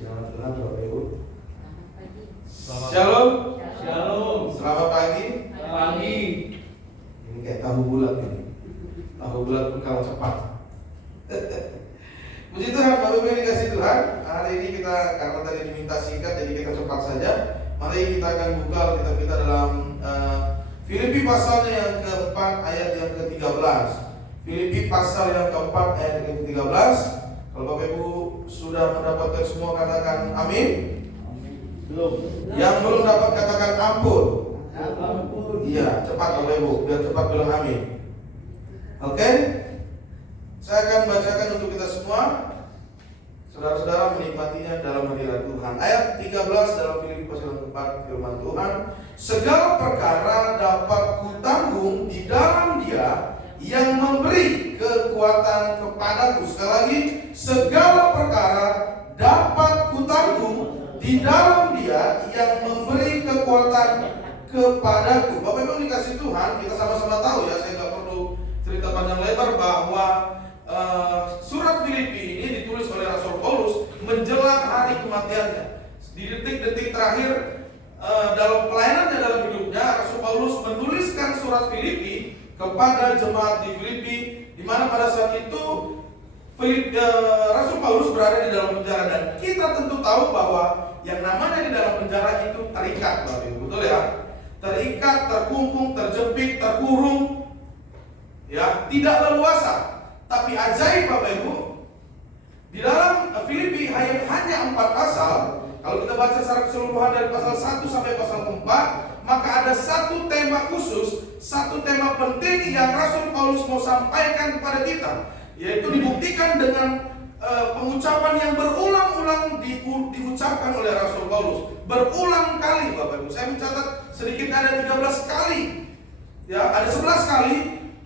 Selamat Tuhan Bapak Ibu. Shalom. Shalom. Selamat pagi. Pagi. Ini kayak tahu bulat ini. Tahu bulat pun kalah cepat. Puji Tuhan, Bapak Ibu yang dikasih Tuhan. Hari ini kita karena tadi diminta singkat, jadi kita cepat saja. Mari kita akan buka Alkitab kita dalam Filipi pasalnya yang keempat ayat yang ke-13. Filipi pasal yang keempat ayat yang ke-13. Kalau Bapak Ibu sudah mendapatkan semua, katakan amin. Belum. Yang belum dapat katakan ampun. Ampun. Iya, cepat Bapak Ibu, biar cepat bilang amin. Oke? Saya akan bacakan untuk kita semua. Saudara-saudara menikmatinya dalam hadirat Tuhan. Ayat 13 dalam Filipi pasal 4 firman Tuhan, segala perkara dapat kutanggung di dalam Dia yang memberi kekuatan kepadaku. Sekali lagi, segala perkara dapat kutanggung di dalam Dia yang memberi kekuatan kepadaku. Bapak Ibu dikasih Tuhan, kita sama-sama tahu ya, saya nggak perlu cerita panjang lebar bahwa surat Filipi ini ditulis oleh Rasul Paulus menjelang hari kematiannya. Di detik-detik terakhir dalam pelayanannya dalam hidupnya, Rasul Paulus menuliskan surat Filipi kepada jemaat di Filipi, di mana pada saat itu Rasul Paulus berada di dalam penjara, dan kita tentu tahu bahwa yang namanya di dalam penjara itu terikat, Bapak Ibu, betul ya? Terikat, terkungkung, terjepit, terkurung, ya, tidak leluasa. Tapi ajaib Bapak Ibu, di dalam Filipi hanya 4 pasal. Kalau kita baca secara keseluruhan dari pasal 1 sampai pasal 4, maka ada satu tema khusus, satu tema penting yang Rasul Paulus mau sampaikan kepada kita, yaitu dibuktikan dengan pengucapan yang berulang-ulang diucapkan oleh Rasul Paulus. Berulang kali Bapak Ibu. Saya mencatat sedikit, ada 13 kali. Ya, ada 11 kali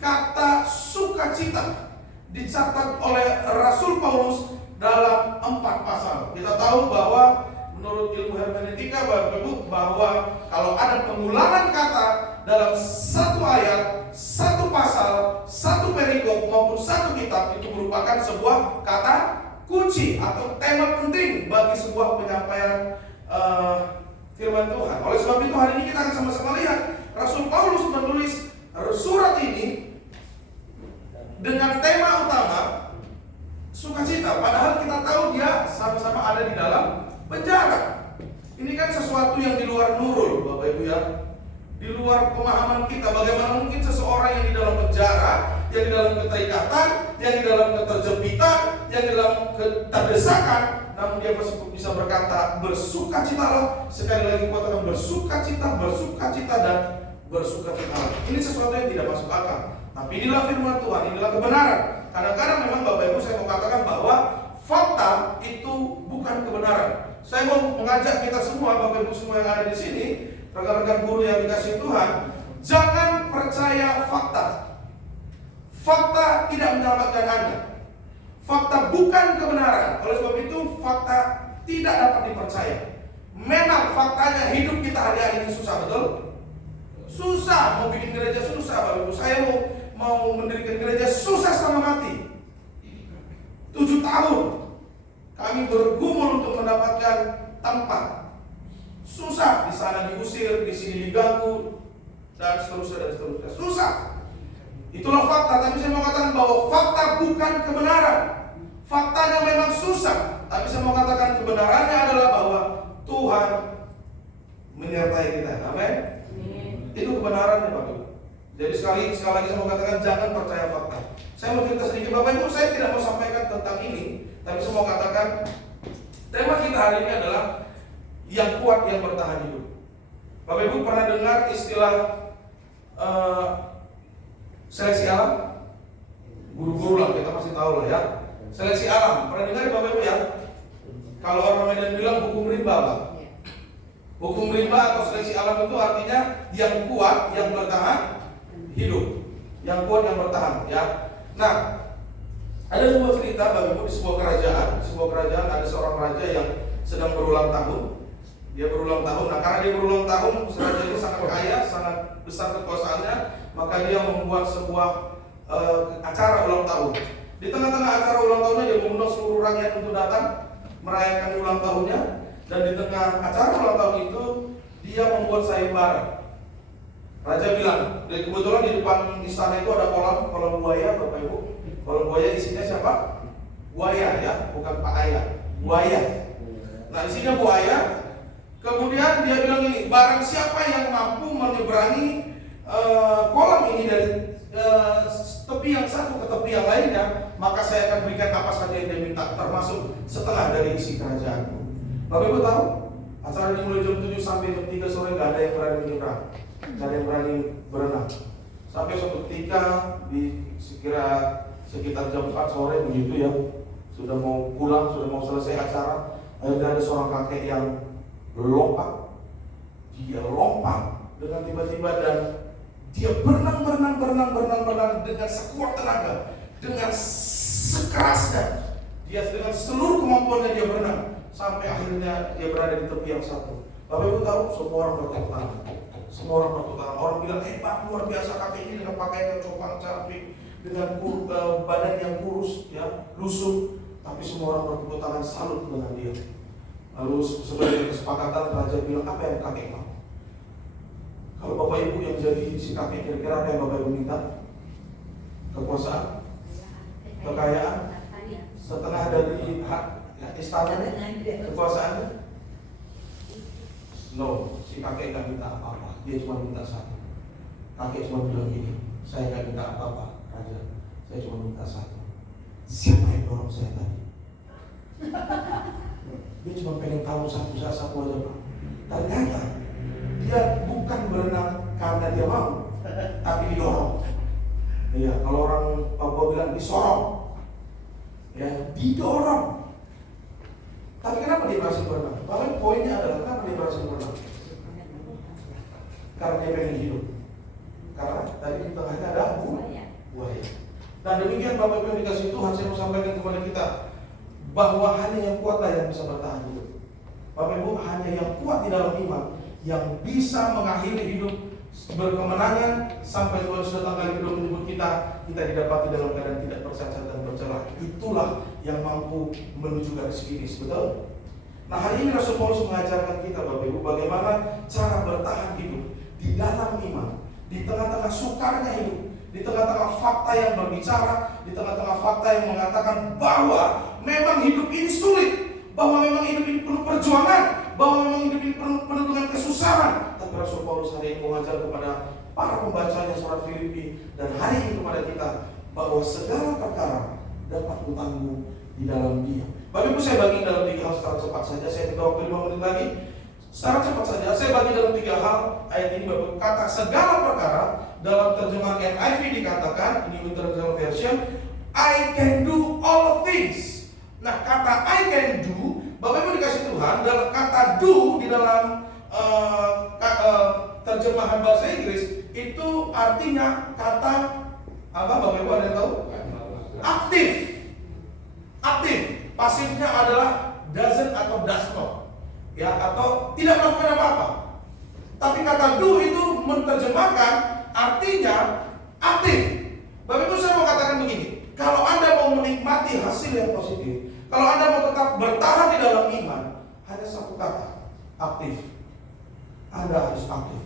kata sukacita dicatat oleh Rasul Paulus dalam 4 pasal. Kita tahu bahwa menurut ilmu hermeneutika Bapak Ibu, bahwa kalau ada pengulangan kata dalam satu ayat, satu pasal, satu perikop maupun satu kitab, itu merupakan sebuah kata kunci atau tema penting bagi sebuah penyampaian firman Tuhan. Oleh sebab itu hari ini kita akan sama-sama lihat Rasul Paulus menulis surat ini dengan tema utama sukacita, padahal kita tahu dia sama-sama ada di dalam penjara. Ini kan sesuatu yang di luar nurul Bapak Ibu ya, di luar pemahaman kita. Bagaimana mungkin seseorang yang di dalam penjara, yang di dalam keterikatan, yang di dalam keterjepitan, yang di dalam keterdesakan, namun dia masih bisa berkata bersukacitalah. Sekali lagi katakan bersukacita, bersukacita dan bersukacitalah. Ini sesuatu yang tidak masuk akal. Tapi inilah firman Tuhan, inilah kebenaran. Kadang-kadang memang Bapak Ibu saya mau katakan bahwa fakta itu bukan kebenaran. Saya mau mengajak kita semua, Bapak Ibu semua yang ada di sini, rekan-rekan guru yang dikasih Tuhan, jangan percaya fakta. Fakta tidak menyelamatkan Anda. Fakta bukan kebenaran. Oleh sebab itu fakta tidak dapat dipercaya. Memang faktanya hidup kita hari-hari ini susah, betul? Susah, mau bikin gereja susah Bapak Ibu. Saya mau mendirikan gereja susah setengah mati. 7 tahun kami bergumul untuk mendapatkan tempat. Susah, di sana diusir, di sini diganggu, dan seterusnya. Susah. Itulah fakta. Tapi saya mau katakan bahwa fakta bukan kebenaran. Faktanya memang susah, tapi saya mau katakan kebenarannya adalah bahwa Tuhan menyertai kita. Amin. Itu kebenarannya Bapak Ibu. Jadi sekali lagi saya mau katakan jangan percaya fakta. Saya mau cerita sedikit Bapak Ibu. Saya tidak mau sampaikan tentang ini, tapi saya mau katakan tema kita hari ini adalah yang kuat yang bertahan hidup. Bapak Ibu pernah dengar istilah seleksi alam? Guru-guru lah kita pasti tahu lah ya. Seleksi alam pernah dengar Bapak Ibu ya? Kalau orang Medan bilang hukum rimba Pak. Hukum rimba atau seleksi alam itu artinya yang kuat yang bertahan hidup, yang kuat yang bertahan ya. Nah, ada sebuah cerita Bapak Ibu, di sebuah kerajaan ada seorang raja yang sedang berulang tahun. Dia berulang tahun. Nah, karena dia berulang tahun, raja ini sangat kaya, sangat besar kekuasaannya, maka dia membuat sebuah acara ulang tahun. Di tengah-tengah acara ulang tahunnya dia mengundang seluruh rakyat untuk datang. merayakan ulang tahunnya, dan di tengah acara ulang tahun itu dia membuat sayembara. Raja bilang, dan kebetulan di depan istana itu ada kolam buaya, Bapak Ibu. Kolam buaya isinya siapa? Buaya ya, bukan Pak Ayah. Buaya. Nah isinya buaya. Kemudian dia bilang ini, barang siapa yang mampu menyeberangi kolam ini dari tepi yang satu ke tepi yang lainnya, maka saya akan berikan apa saja yang dia minta, termasuk setengah dari isi kerajaanku. Bapak Ibu tahu, acara ini mulai jam 7 sampai jam 3 sore, gak ada yang berani menyeberang, gak ada yang berani berenang. Sampai suatu ketika di sekitar jam 4 sore begitu ya, sudah mau pulang, sudah mau selesai acara, ada seorang kakek yang lompat. Dia lompat dengan tiba-tiba dan dia berenang dengan sekuat tenaga, dengan sekerasnya. Dia dengan seluruh kemampuannya dia berenang sampai akhirnya dia berada di tepi yang satu. Bapak Ibu tahu, semua orang bertepuk tangan. Semua orang bertepuk tangan. Orang bilang, hebat, luar biasa kakek ini dengan pakaian yang copang cantik, dengan badan yang kurus, ya, lusuh. Tapi semua orang bertepuk tangan, salut dengan dia. Lalu sebagai kesepakatan raja bilang, apa yang kakek mau? Kalau Bapak Ibu yang jadi si kakek, kira-kira apa yang Bapak Ibu minta? Kekuasaan, kekayaan, setengah dari hak istana, kekuasaannya? No, si kakek gak minta apa-apa. Dia cuma minta satu. Kakek cuma bilang gini, saya gak minta apa-apa, raja. Saya cuma minta satu. Siapa yang dorong saya tadi? Dia cuma pengen tahu satu aja, Pak. Ternyata dia bukan berenang karena dia mau, tapi didorong. Iya, kalau orang Papua bilang disorong, ya, didorong. Tapi kenapa dia berhasil berenang? Bahkan poinnya adalah kenapa dia berhasil berenang? Karena dia pengen hidup. Karena tadi di tengahnya ada buaya. Dan demikian Bapak Ibu yang dikasih Tuhan, saya mau sampaikan kepada kita bahwa hanya yang kuatlah yang bisa bertahan hidup. Bapak Ibu, hanya yang kuat di dalam iman yang bisa mengakhiri hidup berkemenangan sampai Tuhan sudah tanggal hidup menyebut kita didapati dalam keadaan tidak bercacat dan bercelah. Itulah yang mampu menuju garis finish, betul? Nah, hari ini Rasul Paulus mengajarkan kita Bapak Ibu bagaimana cara bertahan hidup di dalam iman, di tengah-tengah sukarnya hidup, di tengah-tengah fakta yang berbicara, di tengah-tengah fakta yang mengatakan bahwa memang hidup ini sulit, bahwa memang hidup ini penuh perjuangan, bahwa memang hidup ini penuh dengan kesusahan. Tapi Rasul Paulus hari ini mengajar kepada para pembacanya surat Filipi dan hari ini kepada kita bahwa segala perkara dapat ditanggung di dalam Dia. Bapak Ibu, saya bagi dalam 3 hal secara cepat saja. Saya minta waktu 5 menit lagi. Secara cepat saja, saya bagi dalam 3 hal ayat ini. Bapak, kata segala perkara dalam terjemahan NIV dikatakan, ini International Version, I can do all things. Nah, kata I can do, Bapak Ibu dikasih Tuhan, dalam kata do di dalam terjemahan bahasa Inggris itu artinya kata apa? Bapak Ibu ada yang tahu? Aktif. Aktif. Pasifnya adalah doesn't atau does not, ya, atau tidak melakukan apa-apa. Tapi kata do itu menerjemahkan artinya aktif. Bapak Ibu, saya mau katakan begini, kalau Anda mau menikmati hasil yang positif, kalau Anda mau tetap bertahan di dalam iman, hanya satu kata, aktif. Anda harus aktif.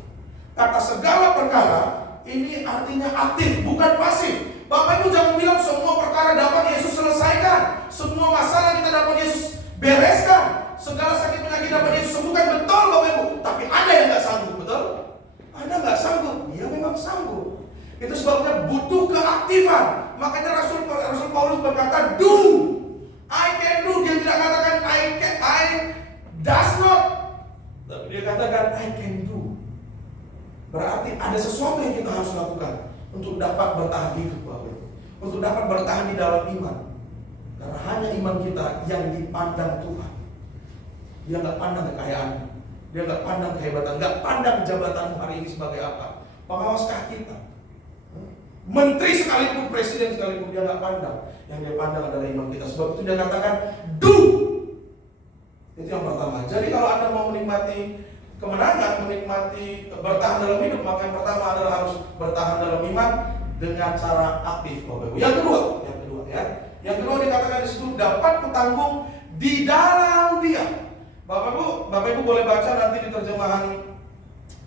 Kata segala perkara ini artinya aktif, bukan pasif. Bapak Ibu jangan bilang semua perkara dapat Yesus selesaikan, semua masalah kita dapat Yesus bereskan, segala sakit penyakit dapat Yesus sembuhkan. Betul Bapak Ibu, tapi ada yang nggak sanggup, betul? Anda nggak sanggup, dia memang sanggup. Itu sebabnya butuh keaktifan. Makanya Rasul Paulus berkata do, I can do. Dia tidak katakan I does not, tapi dia katakan I can do. Berarti ada sesuatu yang kita harus lakukan untuk dapat bertahan hidup, Bapak Ibu, untuk dapat bertahan di dalam iman. Karena hanya iman kita yang dipandang Tuhan. Dia nggak pandang kekayaan, dia nggak pandang kehebatan, nggak pandang jabatan hari ini sebagai apa, pengawaskah kita, menteri sekalipun, presiden sekalipun, dia nggak pandang. Yang dia pandang adalah iman kita. Sebab itu dia katakan do. Itu yang pertama. Jadi kalau Anda mau menikmati kemenangan, menikmati bertahan dalam hidup, maka yang pertama adalah harus bertahan dalam iman dengan cara aktif, Bapak Ibu. Yang kedua ya. Yang kedua dikatakan di situ dapat kutanggung di dalam dalam Dia. Bapak Ibu boleh baca nanti di terjemahan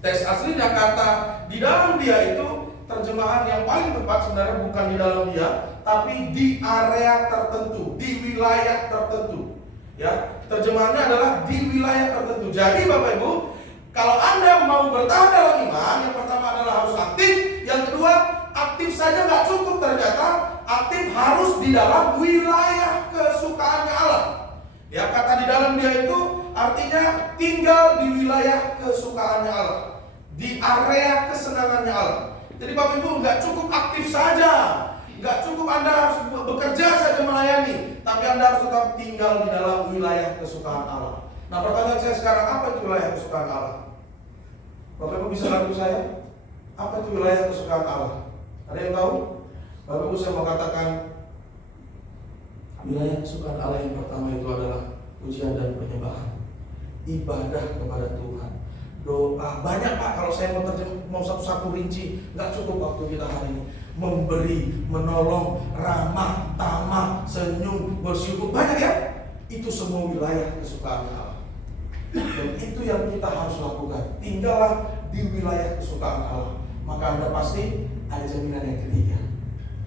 teks aslinya, kata di dalam Dia itu terjemahan yang paling tepat sebenarnya bukan di dalam Dia, tapi di area tertentu, di wilayah tertentu. Ya, terjemahannya adalah di wilayah tertentu. Jadi Bapak Ibu, kalau Anda mau bertahan dalam iman, yang pertama adalah harus aktif, yang kedua aktif saja nggak cukup, ternyata aktif harus di dalam wilayah kesukaannya Allah. Ya, kata di dalam Dia itu artinya tinggal di wilayah kesukaannya Allah, di area kesenangannya Allah. Jadi Bapak Ibu nggak cukup aktif saja, nggak cukup Anda harus bekerja saja melayani, tapi Anda harus tetap tinggal di dalam wilayah kesukaan Allah. Nah, pertanyaan saya sekarang, apa itu wilayah kesukaan Allah? Bapak Ibu bisa bantu saya? Apa itu wilayah kesukaan Allah? Ada yang tahu? Bapak Ibu, saya mau katakan wilayah kesukaan Allah yang pertama itu adalah pujian dan penyembahan, ibadah kepada Tuhan, doa. Banyak Pak, kalau saya mau satu-satu rinci, nggak cukup waktu kita hari ini. Memberi, menolong, ramah, tamah, senyum, bersyukur, banyak ya. Itu semua wilayah kesukaan Allah. Dan itu yang kita harus lakukan. Tinggallah di wilayah kesukaan Allah. Maka Anda pasti ada jaminan yang ketiga.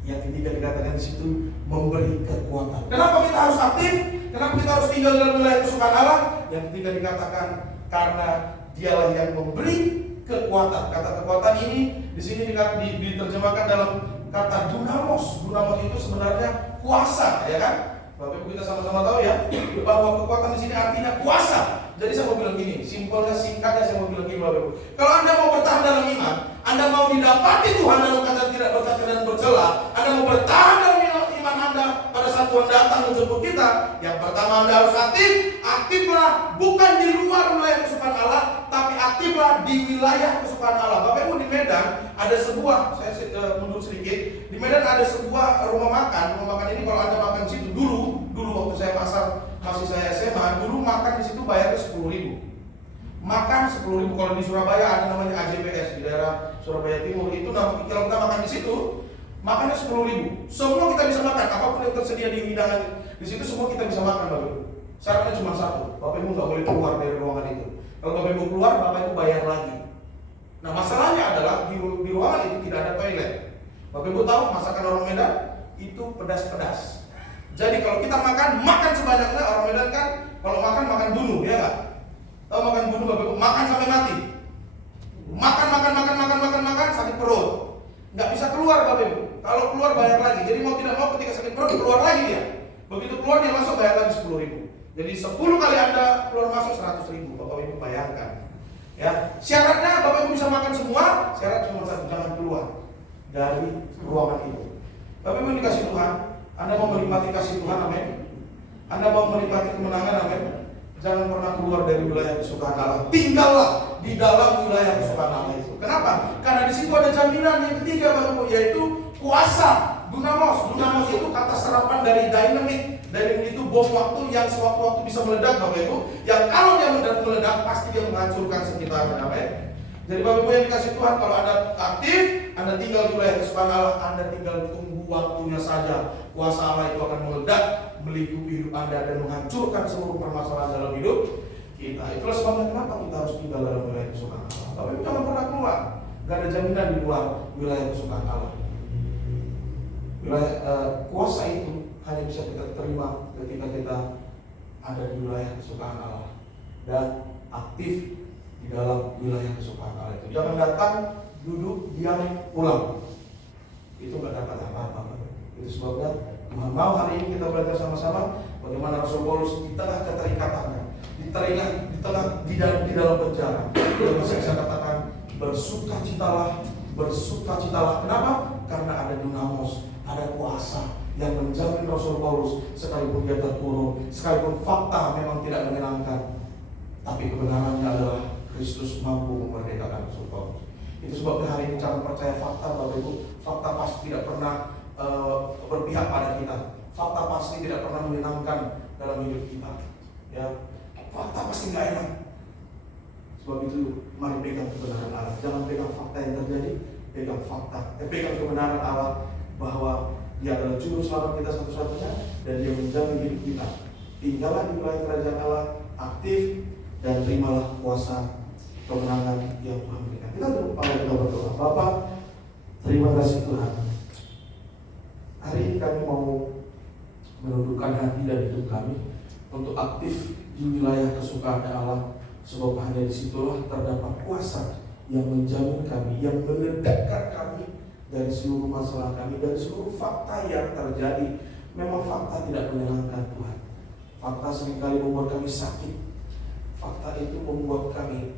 Yang ketiga dikatakan di situ, memberi kekuatan. Kenapa kita harus aktif? Kenapa kita harus tinggal dalam wilayah kesukaan Allah? Yang ketiga dikatakan karena Dialah yang memberi kekuatan. Kata kekuatan ini di sini diterjemahkan dalam kata dunamos. Dunamos itu sebenarnya kuasa, ya kan? Bapak Ibu, kita sama-sama tahu ya bahwa kekuatan di sini artinya kuasa. Jadi saya mau bilang gini, simpelnya, singkatnya saya mau bilang gini Bapak Ibu. Kalau Anda mau bertahan dalam iman, Anda mau didapati Tuhan dalam keadaan tidak berkaca dan bercela, Anda mau bertahan dalam iman Anda pada saat Tuhan datang menjemput kita, yang pertama Anda harus aktif. Aktiflah bukan di luar wilayah kesukaan Allah, tapi aktiflah di wilayah kesukaan Allah. Bapak Ibu, di Medan ada sebuah, saya mundur sedikit, di Medan ada sebuah rumah makan. Rumah makan ini kalau Anda makan di situ dulu waktu saya masih saya SMA, dulu makan di situ bayarnya 10.000. Makan 10.000. Kalau di Surabaya ada namanya AJPS di daerah Surabaya Timur, itu kalau kita makan di situ makannya 10.000. Semua kita bisa makan, apapun yang tersedia di hidangan di situ semua kita bisa makan, Bapak Ibu. Syaratnya cuma satu, Bapak Ibu nggak boleh keluar dari ruangan itu. Kalau Bapak Ibu keluar, Bapak Ibu bayar lagi. Nah, masalahnya adalah di ruangan itu tidak ada toilet. Bapak Ibu tahu masakan orang Medan itu pedas-pedas. Jadi kalau kita makan sebanyaknya. Orang Medan kan kalau makan bunuh, ya nggak? Tahu makan bunuh Bapak Ibu? Makan sampai mati. Makan sakit perut. Nggak bisa keluar Bapak Ibu. Kalau keluar bayar lagi. Jadi mau tidak mau ketika sakit perut keluar lagi dia. Begitu keluar dia masuk bayar lagi 10.000. Jadi 10 kali Anda keluar masuk 100.000. Bapak Ibu bayangkan. Ya, syaratnya Bapak Ibu bisa makan semua. Syarat cuma satu, jangan keluar dari ruangan itu. Bapak Ibu dikasih Tuhan, Anda mau menikmati kasih Tuhan, amin. Anda mau menikmati kemenangan, amin. Jangan pernah keluar dari wilayah kesukaan Allah. Tinggallah di dalam wilayah kesukaan Allah itu. Kenapa? Karena di situ ada jaminan yang ketiga Bapak Ibu, yaitu kuasa. Dunamos. Dunamos itu kata serapan dari dynamit. Dynamit itu bom waktu yang sewaktu-waktu bisa meledak Bapak Ibu. Yang kalau dia meledak pasti dia menghancurkan sekitarnya, amin. Jadi Bapak Ibu yang dikasih Tuhan, kalau Anda aktif, Anda tinggal di wilayah kesukaan Allah, Anda tinggal tunggu waktunya saja. Kuasa Allah itu akan meledak, melingkupi hidup Anda dan menghancurkan seluruh permasalahan dalam hidup kita. Itulah sebabnya kenapa kita harus tinggal dalam wilayah kesukaan Allah. Bapak Ibu jangan pernah keluar. Gak ada jaminan di luar wilayah kesukaan Allah. Kuasa itu hanya bisa kita terima ketika kita ada di wilayah kesukaan Allah dan aktif di dalam wilayah kesukaan Allah itu. Jangan datang, duduk, diam, pulang. Itu gak dapat apa-apa. Itu sebabnya Tuhan mau hari ini kita belajar sama-sama bagaimana Rasul Paulus di tengah keterikatannya, di dalam penjara. Dia masih bisa katakan bersukacitalah. Kenapa? Karena ada dunamos, ada kuasa yang menjamin Rasul Paulus sekalipun dia terkurung, sekalipun fakta memang tidak menyenangkan, tapi kebenarannya adalah Kristus mampu memerdekakan Rasul Paulus. Itu sebabnya hari ini jangan percaya fakta Bapak Ibu. Fakta pasti tidak pernah berpihak pada kita. Fakta pasti tidak pernah menyenangkan dalam hidup kita. Ya, fakta pasti nggak enak. Sebab itu mari pegang kebenaran Allah. Jangan pegang fakta yang terjadi, pegang fakta. Pegang kebenaran Allah bahwa Dia adalah juru selamat kita satu-satunya dan Dia menjamin hidup kita. tinggallah di wilayah kerajaan Allah, aktif, dan terimalah kuasa kemenangan yang Tuhan berikan. Kita berdoa. Bapak, terima kasih Tuhan. Hari ini kami mau menundukkan hati dan hidup kami untuk aktif di wilayah kesukaan Allah, sebab hanya disitulah terdapat kuasa yang menjamin kami, yang mengedekkan kami dari seluruh masalah kami, dari seluruh fakta yang terjadi. Memang fakta tidak menyenangkan Tuhan. Fakta seringkali membuat kami sakit. Fakta itu membuat kami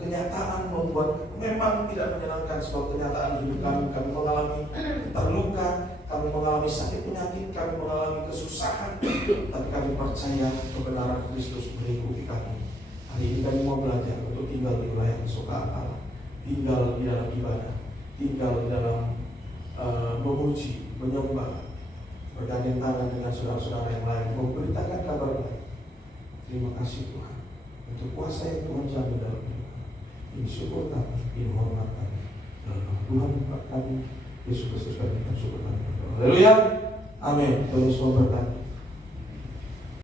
kenyataan membuat memang tidak menyenangkan, sebab kenyataan hidup kami mengalami terluka, kami mengalami sakit penyakit, kami mengalami kesusahan, tapi kami percaya kebenaran Kristus melingkupi kami. Hari ini kami mau belajar untuk tinggal di wilayah kesukaan Allah, tinggal di dalam ibadah, tinggal di dalam memuji, menyembah, bergandeng tangan dengan saudara-saudara yang lain, memberitakan kabar baik. Terima kasih Tuhan untuk kuasa yang Tuhan jamin dalam hidup kami. Ini syukur kami, ini hormat kami. Dalam nama Tuhan kami, Yesus Kristus kami syukur kami. Haleluya. Amin. Tuhan Yesus memberkati.